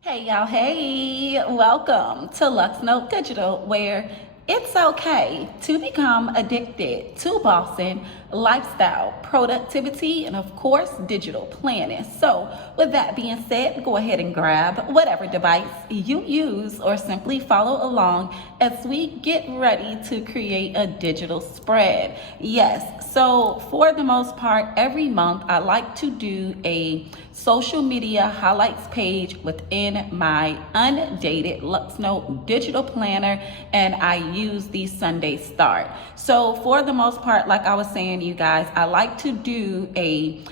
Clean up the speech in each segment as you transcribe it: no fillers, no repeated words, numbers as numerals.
Hey y'all, hey, welcome to Luxnotedigital, where it's okay to become addicted to bossing, lifestyle, productivity, and of course, digital planning. So, with that being said, go ahead and grab whatever device you use or simply follow along as we get ready to create a digital spread. Yes, so for the most part, every month I like to do a social media highlights page within my undated Luxnote digital planner, and I use the Sunday start. So for the most part, like I was saying, you guys, I like to do a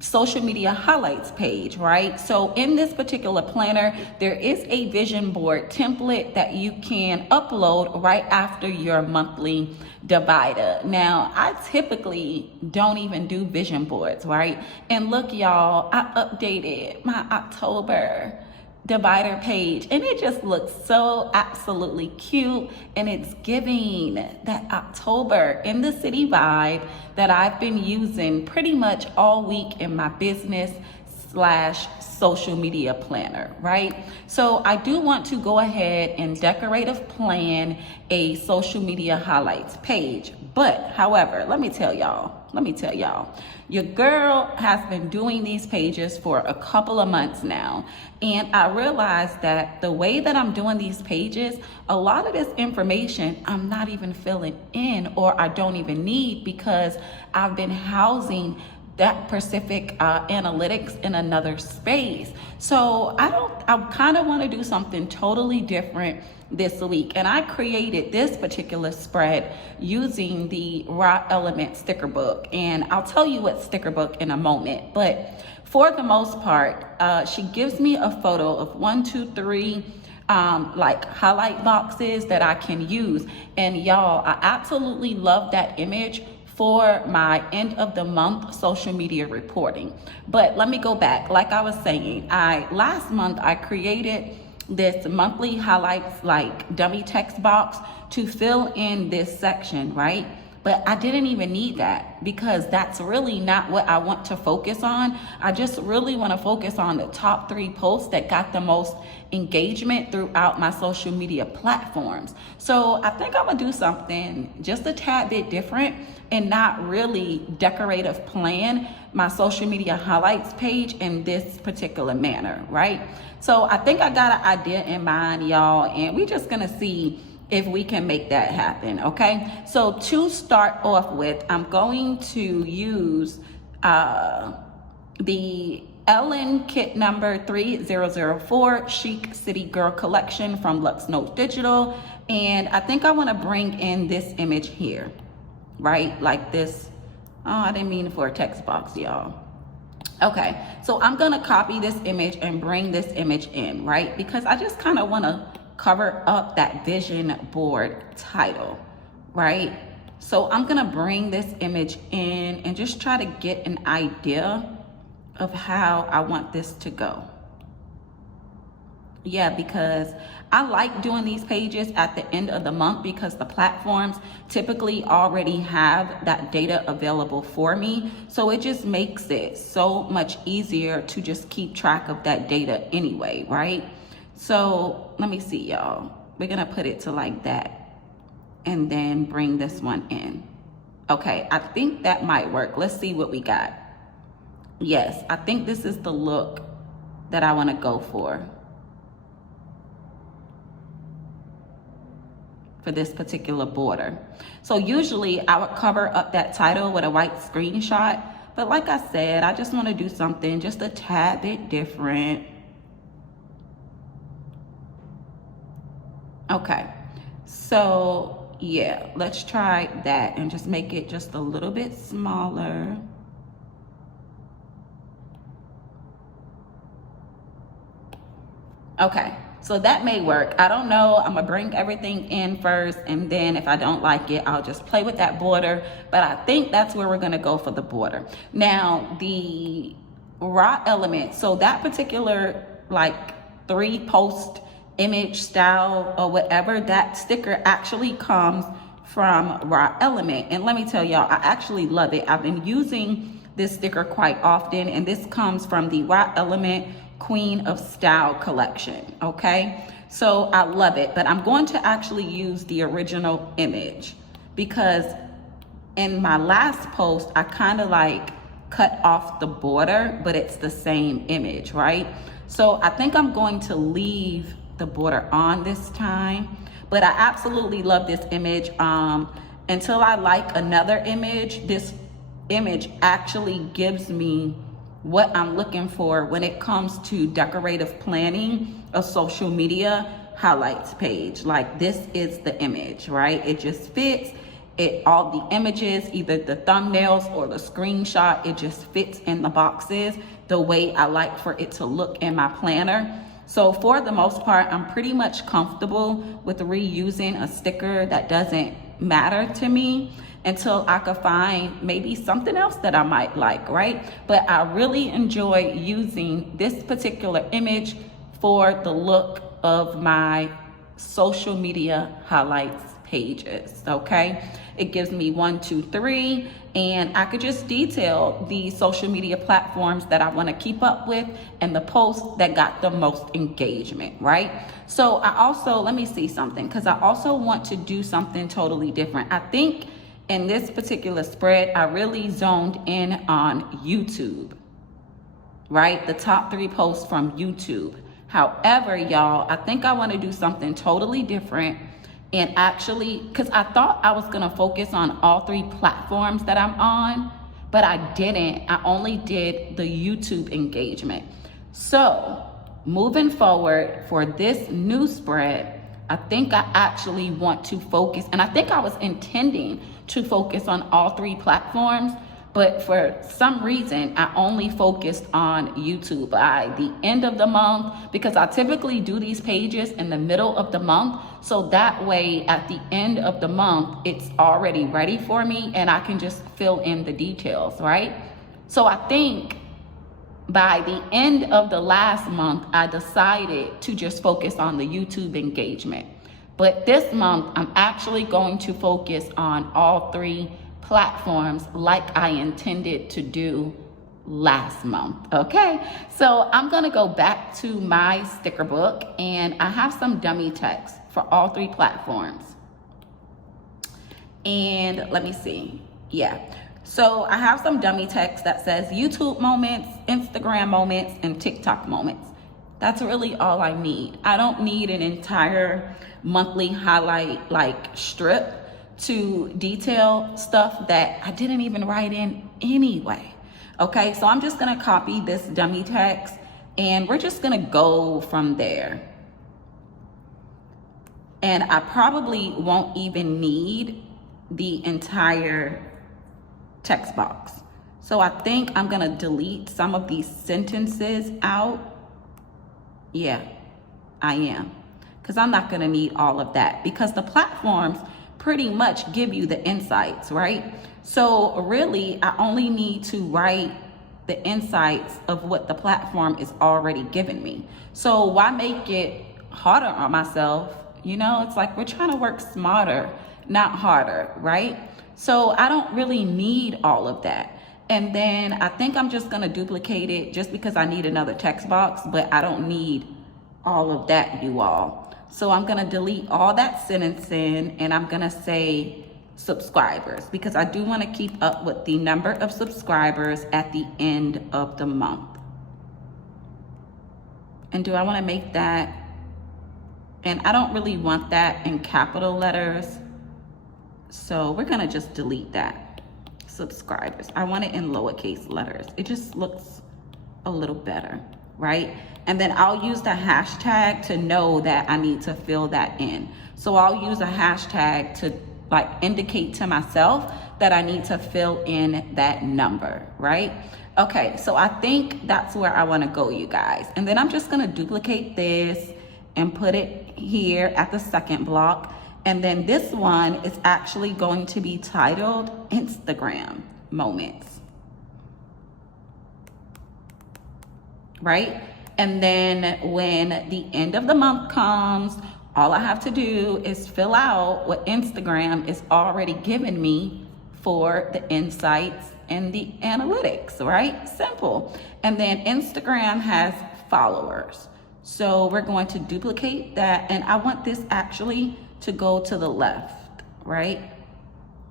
social media highlights page, right? So in this particular planner, there is a vision board template that you can upload right after your monthly divider. Now, I typically don't even do vision boards, right? And look, y'all, I updated my October divider page and it just looks so absolutely cute, and it's giving that October in the city vibe that I've been using pretty much all week in my business slash social media planner, right? So I do want to go ahead and decorative plan a social media highlights page. But however, let me tell y'all, your girl has been doing these pages for a couple of months now. And I realized that the way that I'm doing these pages, a lot of this information I'm not even filling in, or I don't even need, because I've been housing that specific analytics in another space. So I kind of want to do something totally different this week. And I created this particular spread using the Raw Element sticker book. And I'll tell you what sticker book in a moment. But for the most part, she gives me a photo of 1, 2, 3, like highlight boxes that I can use. And y'all, I absolutely love that image for my end of the month social media reporting. But let me go back. Like I was saying, last month I created this monthly highlights like dummy text box to fill in this section, right? But I didn't even need that, because that's really not what I want to focus on. I just really want to focus on the top 3 posts that got the most engagement throughout my social media platforms. So I think I'm gonna do something just a tad bit different and not really decorative plan my social media highlights page in this particular manner, right? So I think I got an idea in mind, y'all, and we're just gonna see if we can make that happen, okay? So to start off with, I'm going to use the Ellen kit number 3004 Chic City Girl collection from Luxnotedigital. And I think I wanna bring in this image here, right? Like this. Oh, I didn't mean for a text box, y'all. Okay, so I'm gonna copy this image and bring this image in, right? Because I just kind of wanna cover up that vision board title, right? So I'm gonna bring this image in and just try to get an idea of how I want this to go. Yeah, because I like doing these pages at the end of the month, because the platforms typically already have that data available for me. So it just makes it so much easier to just keep track of that data anyway, right? So let me see, y'all. We're gonna put it to like that and then bring this one in. Okay, I think that might work. Let's see what we got. Yes, I think this is the look that I wanna go for this particular border. So usually I would cover up that title with a white screenshot, but like I said, I just wanna do something just a tad bit different. Okay, so yeah, let's try that and just make it just a little bit smaller. Okay, so that may work. I don't know, I'm gonna bring everything in first, and then if I don't like it, I'll just play with that border, but I think that's where we're gonna go for the border. Now, the raw element, so that particular like 3 post image style or whatever, that sticker actually comes from Raw Element. And let me tell y'all, I actually love it. I've been using this sticker quite often, and this comes from the Raw Element Queen of Style collection, okay? So I love it, but I'm going to actually use the original image because in my last post, I kind of like cut off the border, but it's the same image, right? So I think I'm going to leave the border on this time, but I absolutely love this image. Until I like another image, this image actually gives me what I'm looking for when it comes to decorative planning a social media highlights page. Like, this is the image, right? It just fits. All the images, either the thumbnails or the screenshot, it just fits in the boxes the way I like for it to look in my planner. So for the most part, I'm pretty much comfortable with reusing a sticker that doesn't matter to me until I could find maybe something else that I might like, right? But I really enjoy using this particular image for the look of my social media highlights pages, okay? It gives me 1, 2, 3, and I could just detail the social media platforms that I want to keep up with and the posts that got the most engagement, right? So I also, let me see something, because I also want to do something totally different. I think in this particular spread, I really zoned in on YouTube, right? The top 3 posts from YouTube. However, y'all, I think I want to do something totally different. And actually, because I thought I was gonna focus on all 3 platforms that I'm on, but I didn't. I only did the YouTube engagement. So moving forward for this new spread, I think I actually want to focus, and I think I was intending to focus on all 3 platforms, but for some reason, I only focused on YouTube by the end of the month, because I typically do these pages in the middle of the month. So that way, at the end of the month, it's already ready for me and I can just fill in the details, right? So I think by the end of the last month, I decided to just focus on the YouTube engagement. But this month, I'm actually going to focus on all 3 platforms like I intended to do last month, okay? So I'm gonna go back to my sticker book and I have some dummy text for all 3 platforms. And let me see, yeah. So I have some dummy text that says YouTube moments, Instagram moments, and TikTok moments. That's really all I need. I don't need an entire monthly highlight like strip to detail stuff that I didn't even write in anyway. Okay, so I'm just gonna copy this dummy text and we're just gonna go from there. And I probably won't even need the entire text box. So I think I'm gonna delete some of these sentences out. Yeah, I am. Because I'm not gonna need all of that, because the platforms pretty much give you the insights, right? So really, I only need to write the insights of what the platform is already giving me. So why make it harder on myself? You know, it's like we're trying to work smarter, not harder, right? So I don't really need all of that. And then I think I'm just gonna duplicate it just because I need another text box, but I don't need all of that, you all. So I'm gonna delete all that sentencing and I'm gonna say subscribers, because I do wanna keep up with the number of subscribers at the end of the month. And do I wanna make that, and I don't really want that in capital letters. So we're gonna just delete that, subscribers. I want it in lowercase letters. It just looks a little better, right? And then I'll use the hashtag to know that I need to fill that in. So I'll use a hashtag to like indicate to myself that I need to fill in that number, right? Okay, so I think that's where I wanna go, you guys. And then I'm just gonna duplicate this and put it here at the second block. And then this one is actually going to be titled Instagram Moments, right? And then when the end of the month comes, all I have to do is fill out what Instagram is already giving me for the insights and the analytics, right? Simple. And then Instagram has followers. So we're going to duplicate that, and I want this actually to go to the left, right?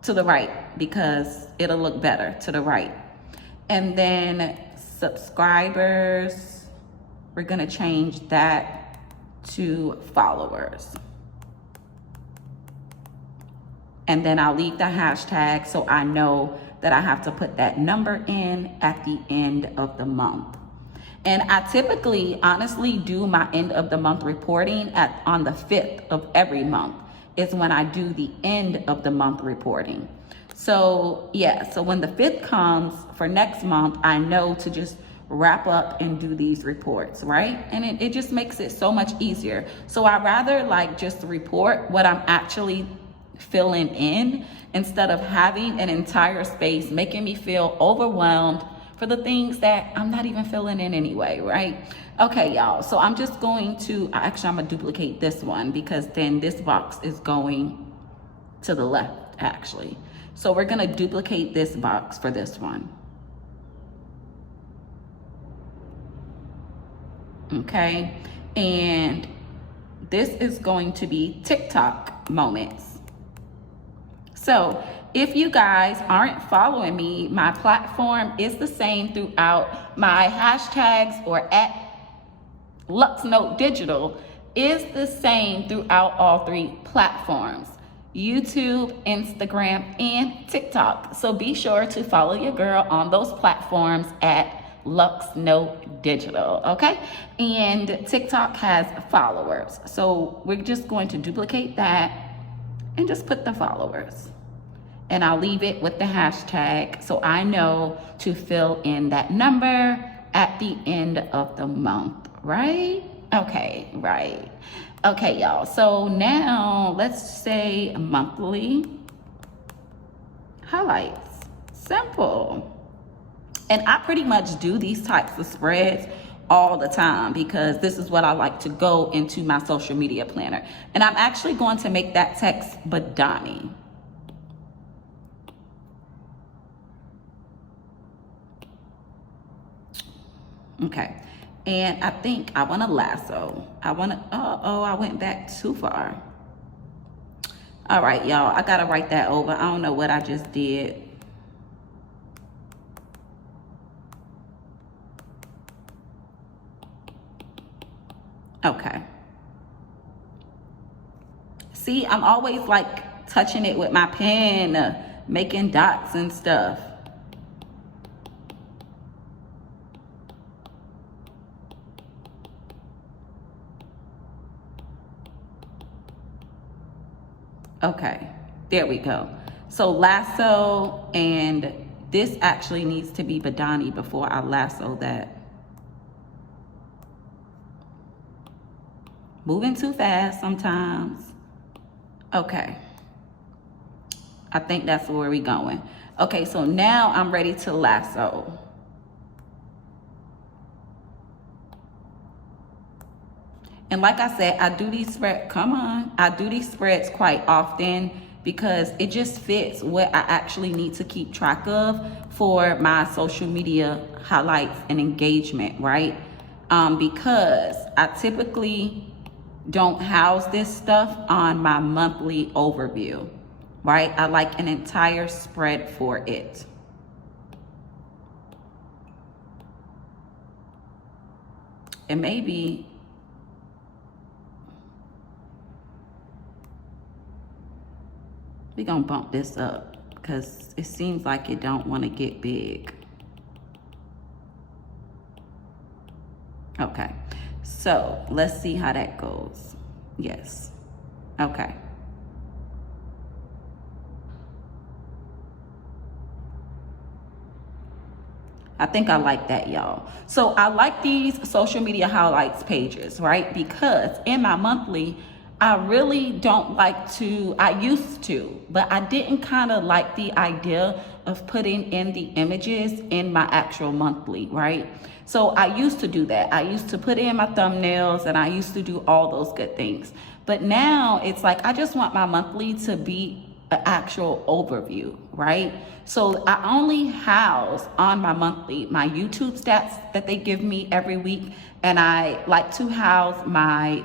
To the right, because it'll look better to the right. And then subscribers, we're gonna change that to followers. And then I'll leave the hashtag so I know that I have to put that number in at the end of the month. And I typically, honestly, do my end of the month reporting on the 5th of every month is when I do the end of the month reporting. So yeah, so when the 5th comes for next month, I know to just wrap up and do these reports, right? And it just makes it so much easier. So I rather like just report what I'm actually filling in instead of having an entire space making me feel overwhelmed for the things that I'm not even filling in anyway, right? Okay, y'all, so I'm just going to, actually I'm gonna duplicate this one because then this box is going to the left, actually. So we're gonna duplicate this box for this one. Okay, and this is going to be TikTok moments. So if you guys aren't following me, my platform is the same throughout. My hashtags or at Luxnotedigital is the same throughout all 3 platforms: YouTube, Instagram, and TikTok. So be sure to follow your girl on those platforms at Luxnotedital, okay? And TikTok has followers. So we're just going to duplicate that and just put the followers. And I'll leave it with the hashtag so I know to fill in that number at the end of the month, right? Okay, right. Okay, y'all. So now let's say monthly highlights. Simple. And I pretty much do these types of spreads all the time because this is what I like to go into my social media planner. And I'm actually going to make that text Badani. Okay, and I think I want to lasso. I want to, I went back too far. All right, y'all, I got to write that over. I don't know what I just did. Okay. See, I'm always like touching it with my pen, making dots and stuff. Okay, there we go. So lasso, and this actually needs to be Badani before I lasso that. Moving too fast sometimes. Okay. I think that's where we're going. Okay, so now I'm ready to lasso. And like I said, I do these spreads, I do these spreads quite often because it just fits what I actually need to keep track of for my social media highlights and engagement, right? Because I typically don't house this stuff on my monthly overview, right? I like an entire spread for it. And maybe we're gonna bump this up because it seems like it don't want to get big. Okay, so let's see how that goes. Yes, okay. I think I like that, y'all. So I like these social media highlights pages, right? Because in my monthly, I really don't like to, I used to, but I didn't kind of like the idea of putting in the images in my actual monthly, right? So I used to do that. I used to put in my thumbnails and I used to do all those good things. But now it's like, I just want my monthly to be an actual overview, right? So I only house on my monthly my YouTube stats that they give me every week, and I like to house my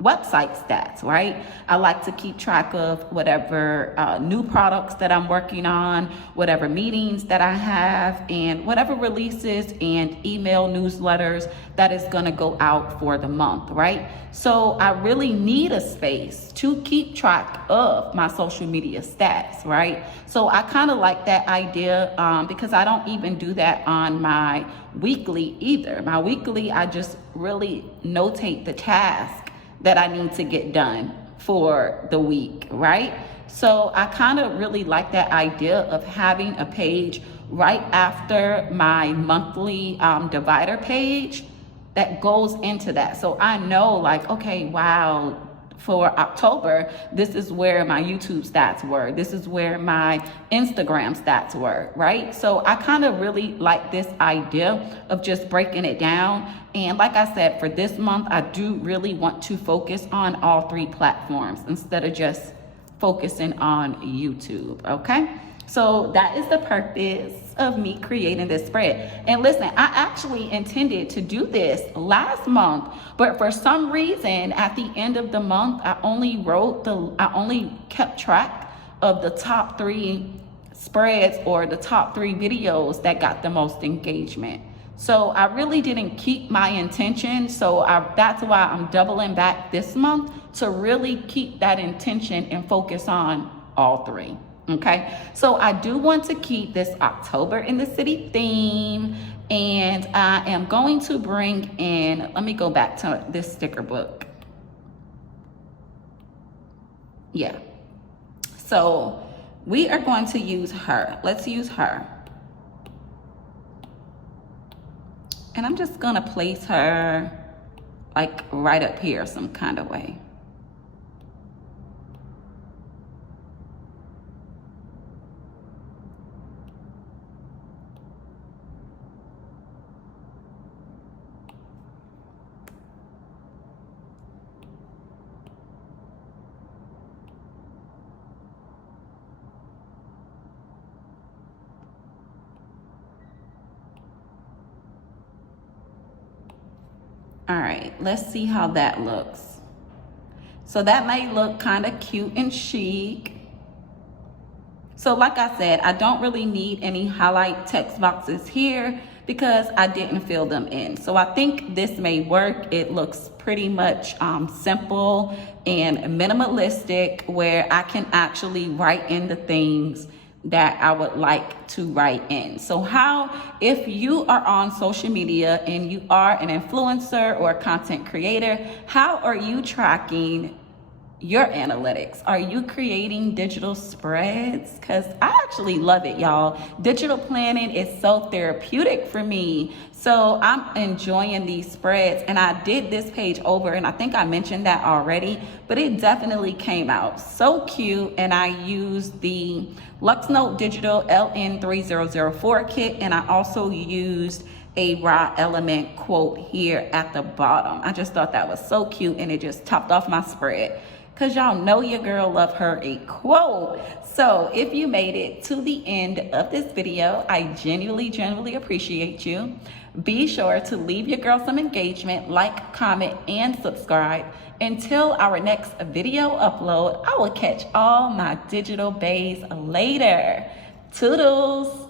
website stats, right? I like to keep track of whatever new products that I'm working on, whatever meetings that I have, and whatever releases and email newsletters that is going to go out for the month, right? So I really need a space to keep track of my social media stats, right? So I kind of like that idea because I don't even do that on my weekly either. My weekly, I just really notate the task that I need to get done for the week, right? So I kind of really like that idea of having a page right after my monthly divider page that goes into that. So I know, like, okay, wow, for October, this is where my YouTube stats were. This is where my Instagram stats were, right? So I kind of really like this idea of just breaking it down. And like I said, for this month, I do really want to focus on all 3 platforms instead of just focusing on YouTube, okay? So that is the purpose of me creating this spread. And listen, I actually intended to do this last month, but for some reason at the end of the month, I only kept track of the top 3 spreads or the top 3 videos that got the most engagement. So I really didn't keep my intention. So that's why I'm doubling back this month to really keep that intention and focus on all 3. Okay, so I do want to keep this October in the City theme, and I am going to bring in, let me go back to this sticker book. Yeah, so we are going to use her. Let's use her. And I'm just gonna place her like right up here some kind of way. All right, let's see how that looks. So that may look kind of cute and chic. So like I said, I don't really need any highlight text boxes here because I didn't fill them in. So I think this may work. It looks pretty much simple and minimalistic, where I can actually write in the things that I would like to write in. So if you are on social media and you are an influencer or a content creator, how are you tracking your analytics? Are you creating digital spreads? Because I actually love it, y'all. Digital planning is so therapeutic for me. So I'm enjoying these spreads, and I did this page over, and I think I mentioned that already, but it definitely came out so cute. And I used the Luxnotedigital LN3004 kit, and I also used a raw element quote here at the bottom. I just thought that was so cute, and it just topped off my spread. Because y'all know your girl love her a quote. So if you made it to the end of this video, I genuinely appreciate you. Be sure to leave your girl some engagement, like, comment, and subscribe. Until our next video upload, I will catch all my digital baes later. Toodles.